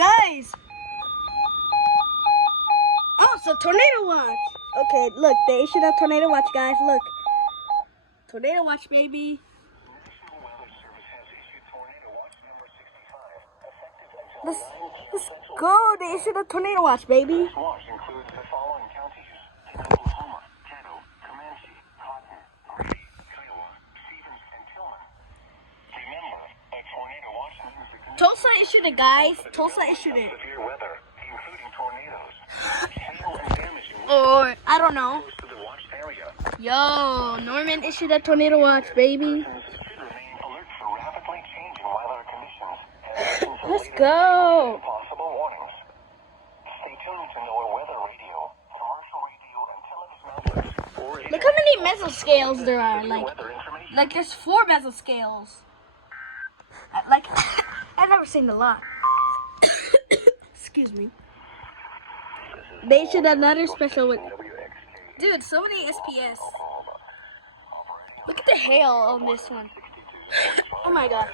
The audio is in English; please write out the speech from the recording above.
guys. Oh, it's a tornado watch. Okay, look, they issued a tornado watch, guys. Look. Tornado watch, baby. Let's go. They issued a tornado watch, baby. This watch includes the following counties: Oklahoma, Caddo, Comanche, Cotton, Grady, Kiowa, Stevens, and Tillman. Remember, a tornado watch means the condition Tulsa issued it, guys. Tulsa issued it. severe weather, including tornadoes, hail, and damage in Or, I don't know. close to the watch area. Yo, Norman issued a tornado watch, baby. Persons should remain alert for rapidly changing weather conditions and listen to Let's latest go. and possible warnings. Stay tuned to NOAA weather radio, commercial radio, and television outlets. Or Look how many mesoscales there are. weather information. Like there's 4 mesoscales. Like, I've never seen a lot. Excuse me. They should another special with. Dude, so many SPS. Look at the hail on this one. Oh my god.